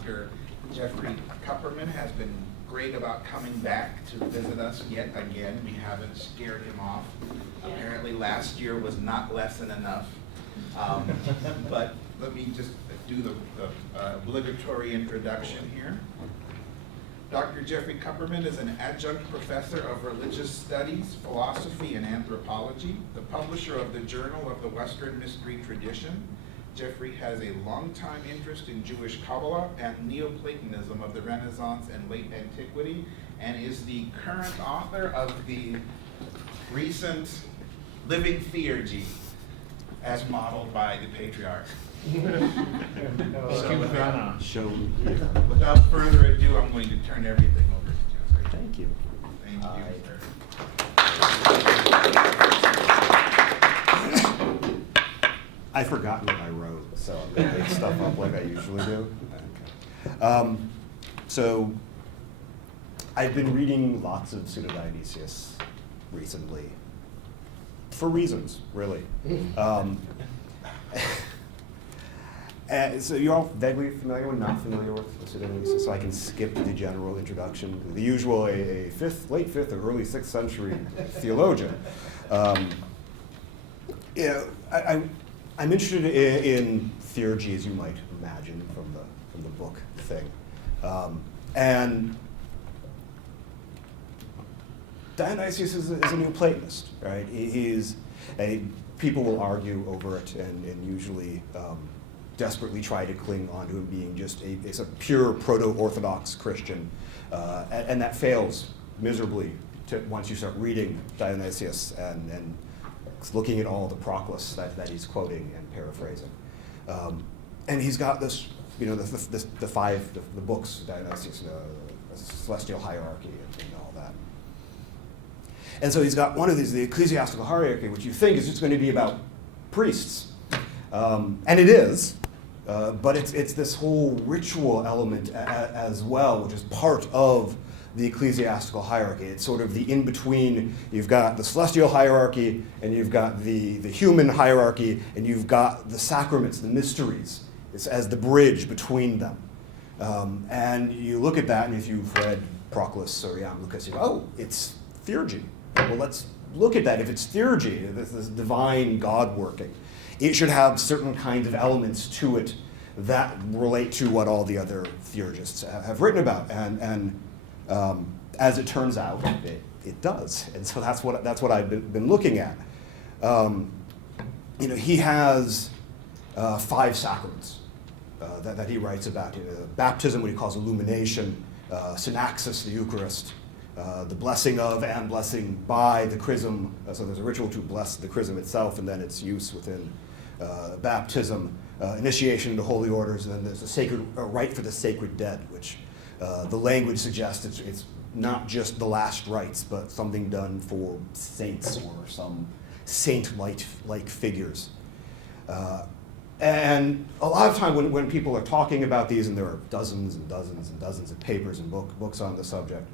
Dr. Jeffrey Kupperman has been great about coming back to visit us yet again. We haven't scared him off. Apparently last year was not lesson enough. But let me just do the obligatory introduction here. Dr. Jeffrey Kupperman is an adjunct professor of religious studies, philosophy, and anthropology, the publisher of the Journal of the Western Mystery Tradition. Jeffrey has a longtime interest in Jewish Kabbalah and Neoplatonism of the Renaissance and late antiquity, and is the current author of the recent Living Theurgy, as modeled by the patriarch. Without further ado, I'm going to turn everything over to Jeffrey. Thank you. Thank you, sir. I forgot what I wrote, so I'm going to make stuff up like I usually do. Okay. So I've been reading lots of Pseudo-Dionysius recently, for reasons, really. So you're all vaguely familiar or not familiar with Pseudo-Dionysius, so I can skip the general introduction. The usual, a late 5th or early 6th century theologian. I'm interested in theurgy, as you might imagine from the book thing. And Dionysius is a Neoplatonist, right? People will argue over it and usually desperately try to cling on to him being just a pure proto-Orthodox Christian. And that fails miserably once you start reading Dionysius and looking at all the proclus that he's quoting and paraphrasing. And he's got this, the books, Dionysius, the celestial hierarchy and all that. And so he's got one of these, the ecclesiastical hierarchy, which you think is just going to be about priests. And it is, but it's this whole ritual element as well, which is part of the ecclesiastical hierarchy. It's sort of the in-between. You've got the celestial hierarchy, and you've got the human hierarchy, and you've got the sacraments, the mysteries. It's as the bridge between them. And you look at that, and if you've read Proclus or Lucas, you go, oh, it's theurgy. Well, let's look at that. If it's theurgy, this divine God working, it should have certain kinds of elements to it that relate to what all the other theurgists have written about. And as it turns out, it does. And so that's what I've been looking at. He has 5 sacraments that he writes about. Baptism, what he calls illumination, synaxis, the Eucharist, the blessing of and blessing by the chrism. So there's a ritual to bless the chrism itself and then its use within baptism, initiation into holy orders, and then there's a rite for the sacred dead, which the language suggests it's not just the last rites, but something done for saints or some saint-like figures. And a lot of time when people are talking about these, and there are dozens and dozens and dozens of papers and books on the subject,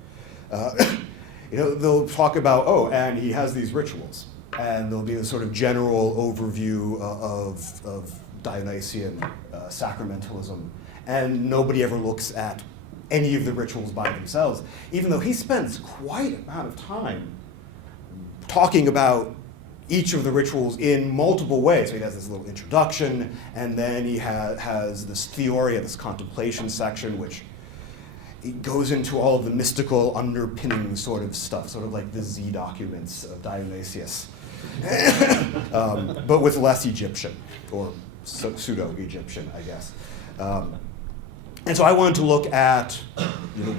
they'll talk about, and he has these rituals. And there'll be a sort of general overview of Dionysian sacramentalism. And nobody ever looks at any of the rituals by themselves, even though he spends quite an amount of time talking about each of the rituals in multiple ways. So he has this little introduction, and then he has this theoria, this contemplation section, which he goes into all of the mystical underpinning sort of stuff, sort of like the Z documents of Dionysius, but with less Egyptian, or pseudo-Egyptian, I guess. And so I wanted to look at,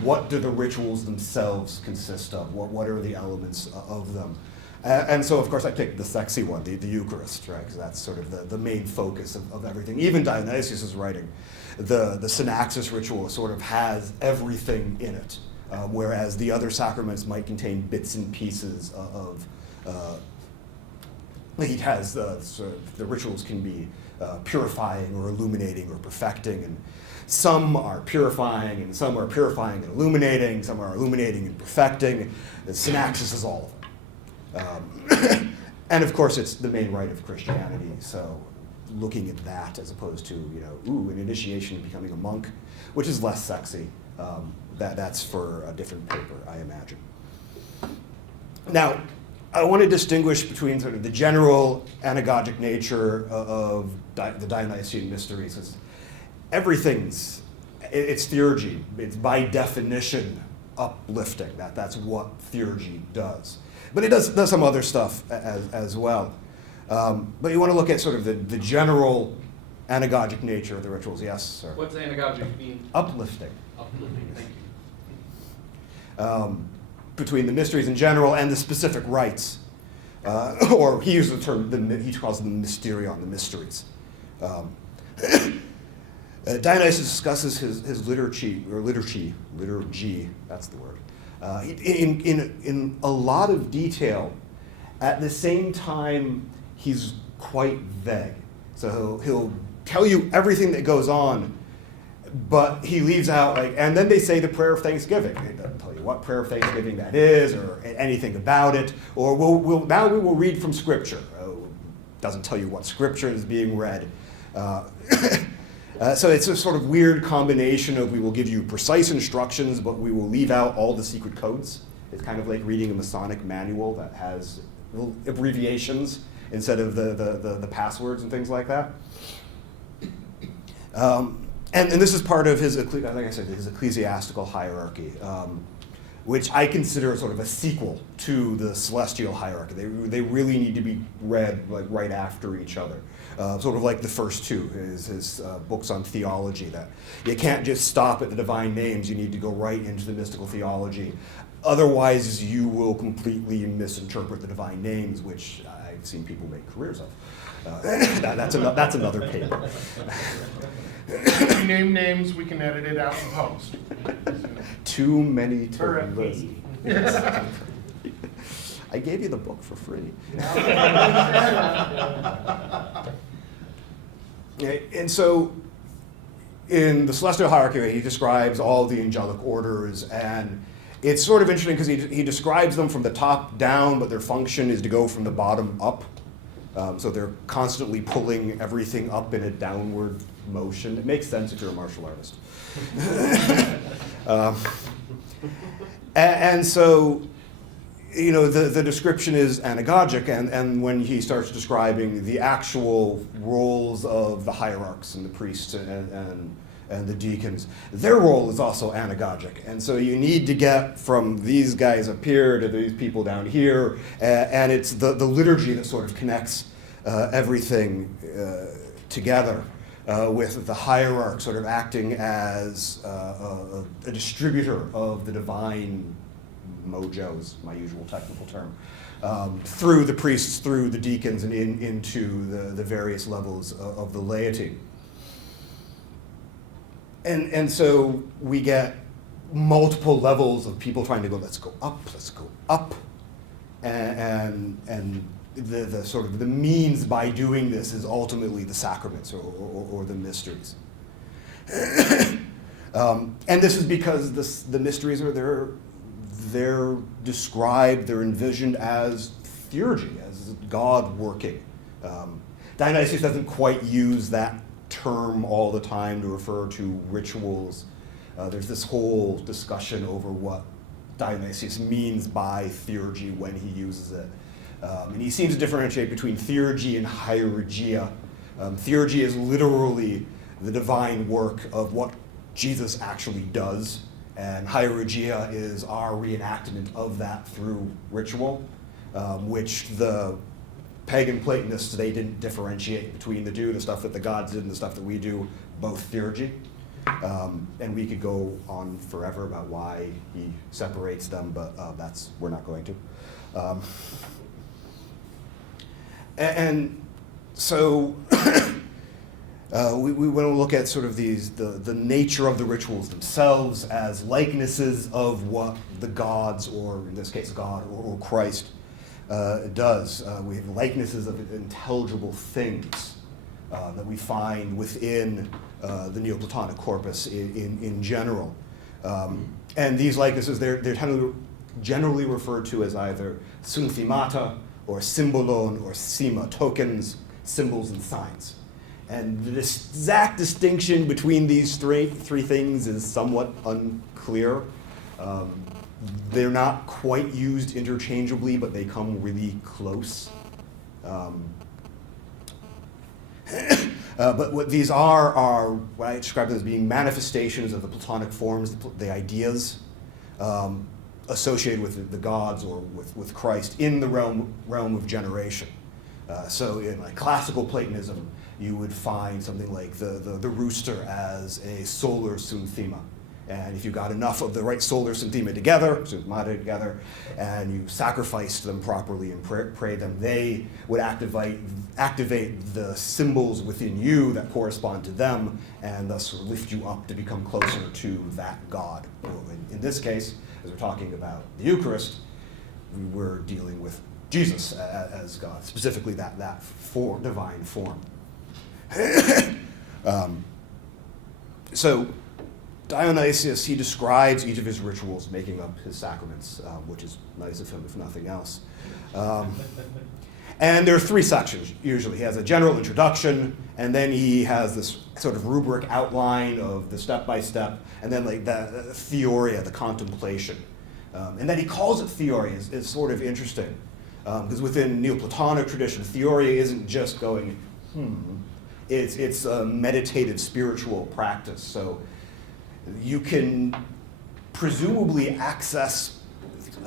what do the rituals themselves consist of? What are the elements of them? And so, of course, I picked the sexy one, the Eucharist, right? Because that's sort of the main focus of everything. Even Dionysius' writing, the synaxis ritual sort of has everything in it, whereas the other sacraments might contain bits and pieces of. It has the rituals can be purifying or illuminating or perfecting, and some are purifying, and some are purifying and illuminating, some are illuminating and perfecting. The synaxis is all of them. And of course, it's the main rite of Christianity, so looking at that as opposed to, an initiation and becoming a monk, which is less sexy. That's for a different paper, I imagine. Now, I want to distinguish between sort of the general anagogic nature of the Dionysian mysteries. Because it's theurgy. It's by definition uplifting. That's what theurgy does. But it does some other stuff as well. But you want to look at sort of the general anagogic nature of the rituals. Yes, sir? What's anagogic mean? Uplifting. Uplifting, thank you. Between the mysteries in general and the specific rites. Or he uses the term, he calls them the mysterion, the mysteries. Dionysius discusses his liturgy, that's the word, in a lot of detail. At the same time, he's quite vague. So he'll tell you everything that goes on, but he leaves out, and then they say the prayer of thanksgiving. He doesn't tell you what prayer of thanksgiving that is or anything about it. Or now we will read from Scripture. Doesn't tell you what Scripture is being read. So it's a sort of weird combination of we will give you precise instructions, but we will leave out all the secret codes. It's kind of like reading a Masonic manual that has little abbreviations instead of the passwords and things like that. And this is part of his, like I said, his ecclesiastical hierarchy, which I consider sort of a sequel to the celestial hierarchy. They really need to be read right after each other. Sort of like the first two, his books on theology, that you can't just stop at the divine names, you need to go right into the mystical theology. Otherwise, you will completely misinterpret the divine names, which I've seen people make careers of. That's another paper. If we name names, we can edit it out in post. Too many to Or a list. fee. I gave you the book for free. And so, in the celestial hierarchy, he describes all the angelic orders, and it's sort of interesting because he describes them from the top down, but their function is to go from the bottom up. So they're constantly pulling everything up in a downward motion. It makes sense if you're a martial artist. And so, the description is anagogic, and when he starts describing the actual roles of the hierarchs and the priests and the deacons, their role is also anagogic. And so you need to get from these guys up here to these people down here, and it's the liturgy that sort of connects everything together, with the hierarch sort of acting as a distributor of the divine mojo, is my usual technical term, through the priests, through the deacons, and into the various levels of the laity. And so we get multiple levels of people trying to go, let's go up, and the sort of the means by doing this is ultimately the sacraments or the mysteries. And this is because the mysteries are they're described, they're envisioned as theurgy, as God working. Dionysius doesn't quite use that term all the time to refer to rituals. There's this whole discussion over what Dionysius means by theurgy when he uses it. And he seems to differentiate between theurgy and hierurgia. Theurgy is literally the divine work of what Jesus actually does, and hierurgia is our reenactment of that through ritual, which the pagan Platonists, they didn't differentiate between the two, the stuff that the gods did and the stuff that we do, both theurgy. And we could go on forever about why he separates them, but we're not going to. And so we want to look at sort of the nature of the rituals themselves as likenesses of what the gods, or in this case God or Christ, does. We have likenesses of intelligible things that we find within the Neoplatonic corpus in general. And these likenesses, they're generally referred to as either Sunthemata or symbolon or sima, tokens, symbols, and signs. And the exact distinction between these three things is somewhat unclear. They're not quite used interchangeably, but they come really close. But what these are what I describe as being manifestations of the Platonic forms, the ideas associated with the gods or with Christ in the realm of generation. So in like classical Platonism, you would find something like the rooster as a solar Sunthema. And if you got enough of the right solar Sunthema together, Sunthemata together, and you sacrificed them properly and prayed them, they would activate the symbols within you that correspond to them, and thus lift you up to become closer to that God. In this case, as we're talking about the Eucharist, we're dealing with Jesus as God, specifically that divine form. So Dionysius, he describes each of his rituals making up his sacraments, which is nice of him, if nothing else. And there are three sections, usually. He has a general introduction, and then he has this sort of rubric outline of the step-by-step, and then like the theoria, the contemplation. And that he calls it theoria is sort of interesting, because within Neoplatonic tradition, theoria isn't just going, It's a meditative spiritual practice. So you can presumably access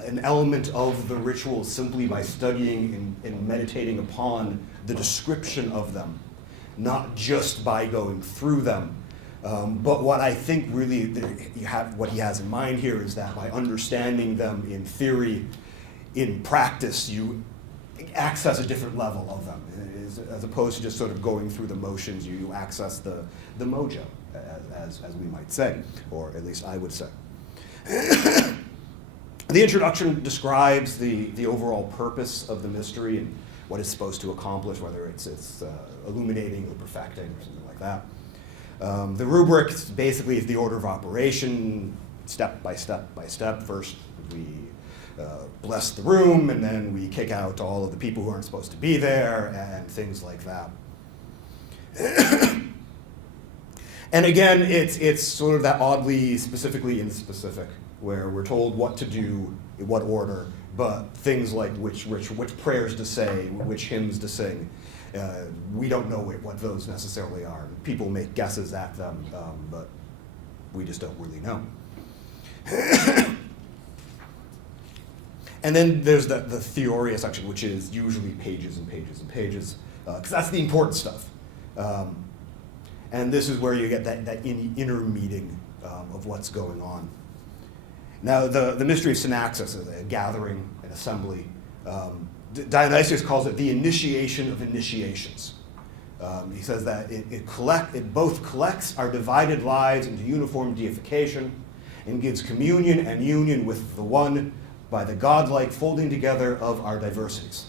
an element of the ritual simply by studying and meditating upon the description of them, not just by going through them. But what I think really what he has in mind here is that by understanding them in theory, in practice, you access a different level of them. As opposed to just sort of going through the motions, you access the mojo, as we might say, or at least I would say. The introduction describes the overall purpose of the mystery and what it's supposed to accomplish, whether it's illuminating or perfecting or something like that. The rubric basically is the order of operation, step by step by step. First, we bless the room, and then we kick out all of the people who aren't supposed to be there, and things like that. And again, it's sort of that oddly specifically inspecific, where we're told what to do, in what order, but things like which prayers to say, which hymns to sing, we don't know what those necessarily are. People make guesses at them, but we just don't really know. And then there's the theoria section, which is usually pages and pages and pages, because that's the important stuff. And this is where you get that inner meeting of what's going on. Now, the mystery of synaxis, a gathering, an assembly, Dionysius calls it the initiation of initiations. He says that it both collects our divided lives into uniform deification and gives communion and union with the one by the godlike folding together of our diversities.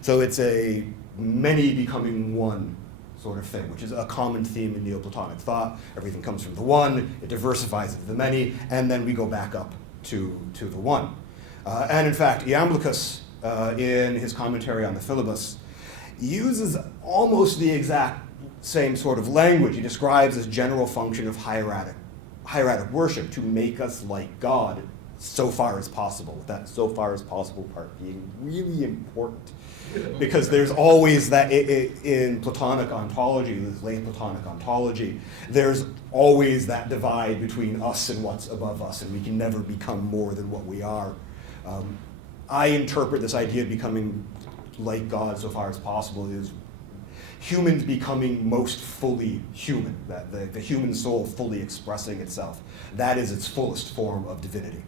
So it's a many becoming one sort of thing, which is a common theme in Neoplatonic thought. Everything comes from the one, it diversifies into the many, and then we go back up to the one. And in fact, Iamblichus, in his commentary on the Philebus, uses almost the exact same sort of language. He describes as general function of hieratic worship to make us like God so far as possible, with that so far as possible part being really important. Because there's always that, in Platonic ontology, this late Platonic ontology, there's always that divide between us and what's above us, and we can never become more than what we are. I interpret this idea of becoming like God so far as possible is humans becoming most fully human, that the human soul fully expressing itself. That is its fullest form of divinity.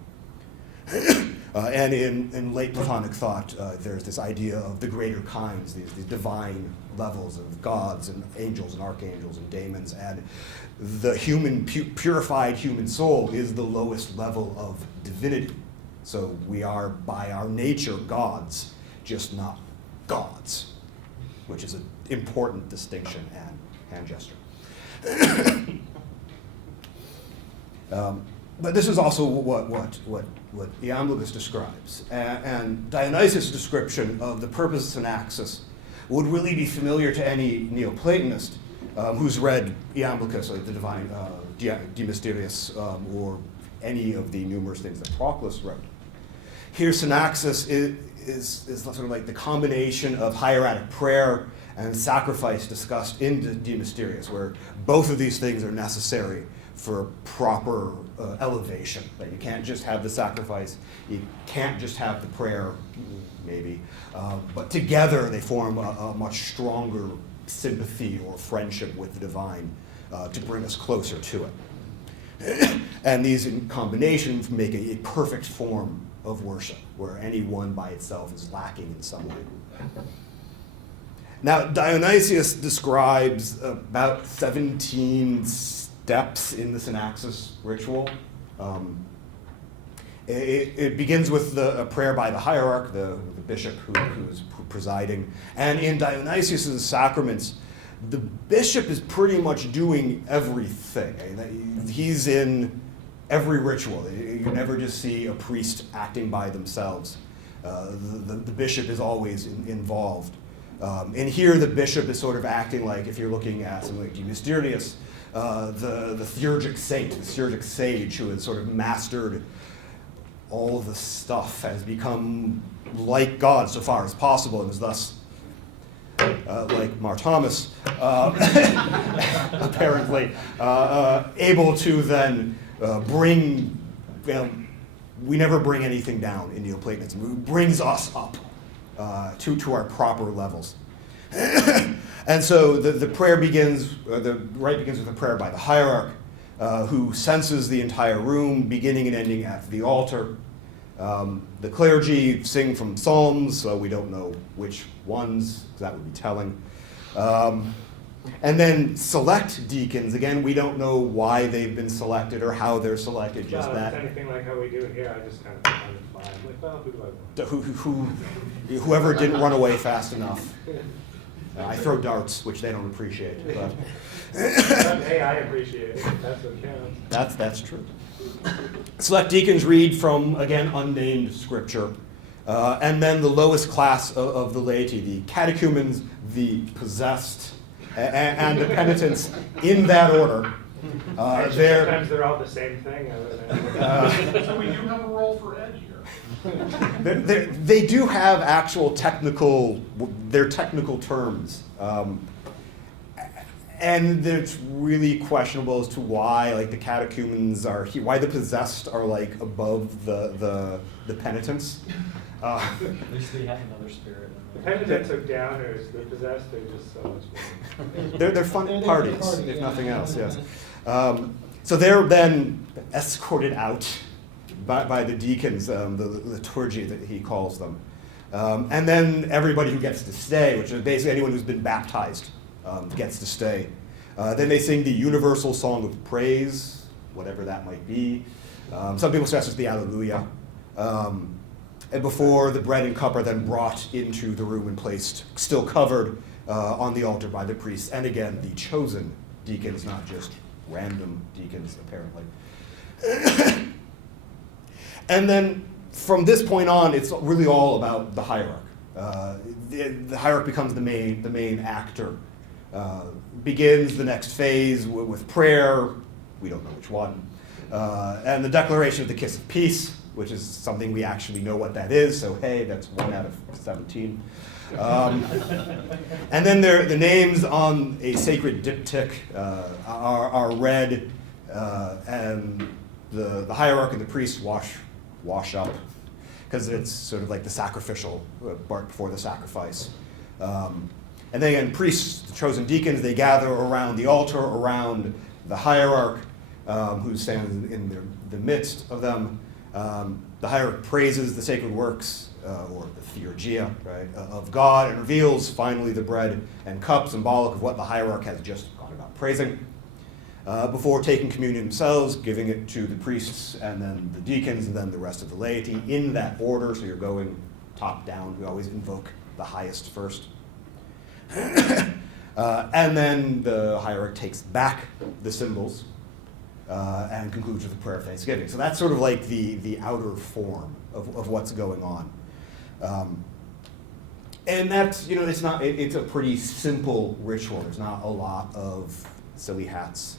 And in late Platonic thought, there's this idea of the greater kinds, these divine levels of gods and angels and archangels and daemons, and the purified human soul is the lowest level of divinity. So we are, by our nature, gods, just not gods, which is an important distinction and hand gesture. But this is also what Iamblichus describes. And Dionysius' description of the purpose of synaxis would really be familiar to any Neoplatonist who's read Iamblichus, like the Divine De Mysteriis, or any of the numerous things that Proclus wrote. Here, synaxis is sort of like the combination of hieratic prayer and sacrifice discussed in De Mysteriis, where both of these things are necessary for proper elevation. That you can't just have the sacrifice, you can't just have the prayer, maybe, but together they form a much stronger sympathy or friendship with the divine to bring us closer to it. And these in combination make a perfect form of worship, where any one by itself is lacking in some way. Now, Dionysius describes about 17 steps in the synaxis ritual. It begins with a prayer by the hierarch, the bishop who is presiding. And in Dionysius' sacraments, the bishop is pretty much doing everything. He's in every ritual. You never just see a priest acting by themselves. The bishop is always involved. And here the bishop is sort of acting like, if you're looking at something like De Mysteriis, the theurgic saint, the theurgic sage who has sort of mastered all the stuff, has become like God so far as possible, and is thus, like Mar Thomas, apparently, able to then bring, we never bring anything down in Neoplatonism. It brings us up to our proper levels. And so the prayer begins, the rite begins with a prayer by the hierarch, who censes the entire room, beginning and ending at the altar. The clergy sing from psalms, so we don't know which ones, because that would be telling. And then select deacons, again, we don't know why they've been selected or how they're selected, just No, that. it's anything like how we do it here, I just kind of find like, well, who do I want? Whoever didn't run away fast enough. I throw darts, which they don't appreciate. But Hey, I appreciate it, that's what counts. that's true. Select deacons read from, again, unnamed scripture. And then the lowest class of the laity, the catechumens, the possessed, and the penitents, in that order. Actually, sometimes they're all the same thing. So we do have a role for Ed here. They do have actual technical terms. And it's really questionable as to why, like, the catechumens are here, why the possessed are, like, above the penitents. At least they have another spirit. The penitents are downers, the possessed are just so much more. They're fun parties, if nothing else, yes. So they're then escorted out by the deacons, the liturgy that he calls them. And then everybody who gets to stay, which is basically anyone who's been baptized, gets to stay. Then they sing the universal song of praise, whatever that might be. Some people suggest it's the Alleluia. And before the bread and cup are then brought into the room and placed, still covered on the altar by the priests. And again, the chosen deacons, not just random deacons, apparently. And then from this point on, it's really all about the hierarch. The hierarch becomes the main actor. Begins the next phase with prayer, we don't know which one, and the declaration of the kiss of peace, which is something we actually know what that is, so hey, that's 1 out of 17. And then the names on a sacred diptych are read, and the hierarch and the priest wash up, because it's sort of like the sacrificial part before the sacrifice. And then again, priests, the chosen deacons, they gather around the altar, around the hierarch, who stands in the midst of them. The hierarch praises the sacred works, or the theurgia, right, of God, and reveals finally the bread and cup, symbolic of what the hierarch has just gone about praising. Before taking communion themselves, giving it to the priests, and then the deacons, and then the rest of the laity, in that order, so you're going top down. We always invoke the highest first. And then the hierarch takes back the symbols and concludes with a prayer of thanksgiving. So that's sort of like the outer form of what's going on. And that's, it's a pretty simple ritual. There's not a lot of silly hats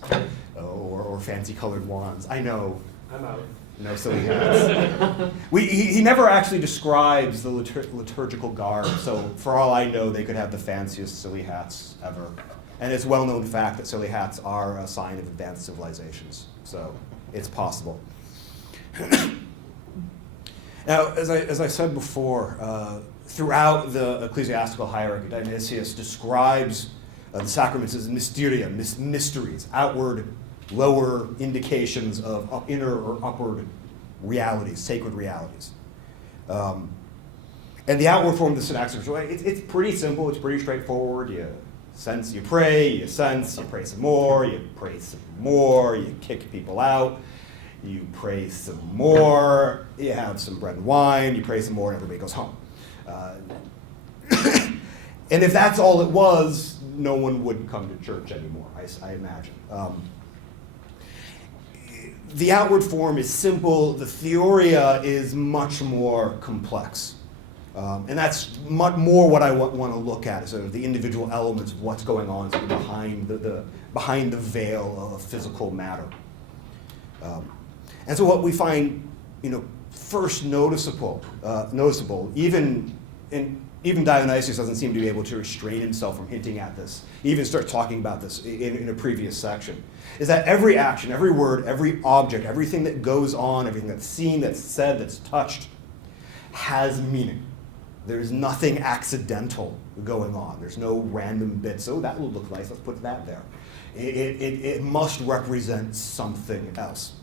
or fancy colored wands. I know, I'm out. no silly hats. He never actually describes the liturgical garb, so for all I know, they could have the fanciest silly hats ever. And it's a well-known fact that silly hats are a sign of advanced civilizations, so it's possible. Now, as I said before, throughout the ecclesiastical hierarchy, Dionysius describes the sacraments as mysteria, mysteries, outward, lower indications of inner or upward realities, sacred realities. And the outward form of the synaxis ritual, it's pretty simple, it's pretty straightforward. You sense, you pray, you sense, you pray some more, you pray some more, you kick people out. You pray some more, you have some bread and wine, you pray some more, and everybody goes home. And if that's all it was, no one would come to church anymore, I imagine. The outward form is simple, the theoria is much more complex. And that's much more what I want to look at, is sort of the individual elements of what's going on sort of behind the veil of physical matter. And so what we find, first noticeable, even Dionysius doesn't seem to be able to restrain himself from hinting at this. He even starts talking about this in a previous section, is that every action, every word, every object, everything that goes on, everything that's seen, that's said, that's touched, has meaning. There's nothing accidental going on. There's no random bits, oh, that will look nice, let's put that there. It must represent something else.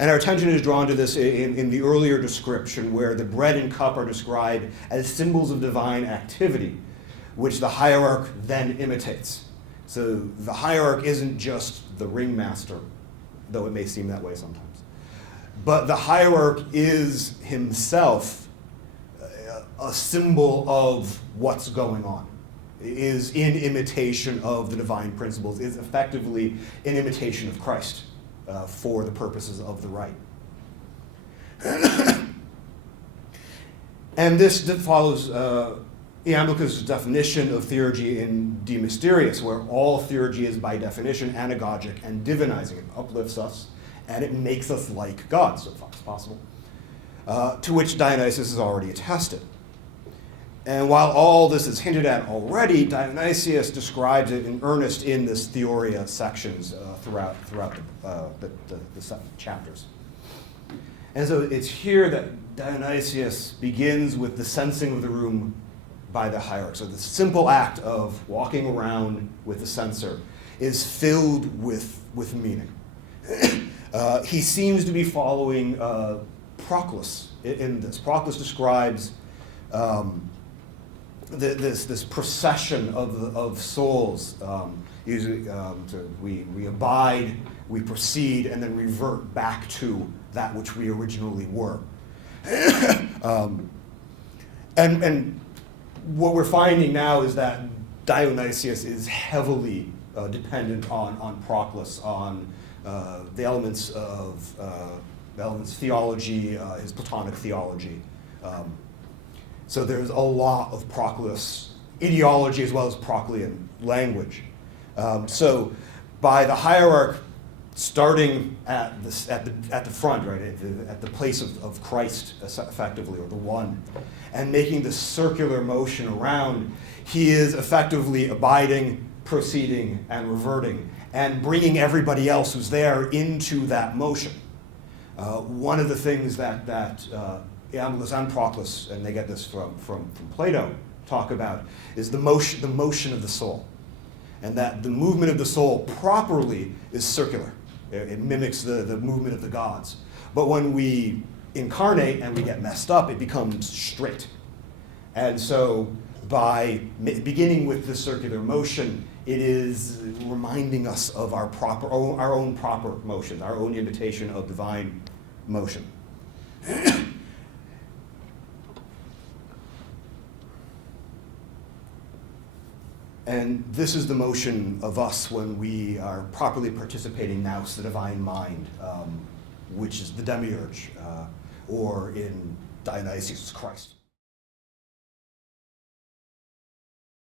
And our attention is drawn to this in the earlier description, where the bread and cup are described as symbols of divine activity, which the hierarch then imitates. So the hierarch isn't just the ringmaster, though it may seem that way sometimes. But the hierarch is himself a symbol of what's going on, is in imitation of the divine principles, is effectively an imitation of Christ. For the purposes of the rite. And this follows Iamblichus's definition of theurgy in De Mysteriis, where all theurgy is by definition anagogic and divinizing. It uplifts us and it makes us like God, so far as possible, to which Dionysius has already attested. And while all this is hinted at already, Dionysius describes it in earnest in this theoria sections throughout the 7 chapters. And so it's here that Dionysius begins with the censing of the room by the hierarch. So the simple act of walking around with the censer is filled with meaning. He seems to be following Proclus in this. Proclus describes this procession of souls. Usually, we abide, we proceed, and then revert back to that which we originally were. And what we're finding now is that Dionysius is heavily dependent on Proclus, on the elements of theology, his Platonic theology. So there's a lot of Proclus ideology as well as Proclean language. So by the hierarch starting at the front, right, at the place of Christ, effectively, or the one, and making this circular motion around, he is effectively abiding, proceeding, and reverting, and bringing everybody else who's there into that motion. One of the things that Iamblichus and Proclus, and they get this from Plato, talk about is the motion of the soul. And that the movement of the soul properly is circular. It mimics the movement of the gods. But when we incarnate and we get messed up, it becomes straight. And so by beginning with the circular motion, it is reminding us of our own proper motion, our own imitation of divine motion. And this is the motion of us when we are properly participating now, the divine mind, which is the demiurge, or in Dionysius, Christ.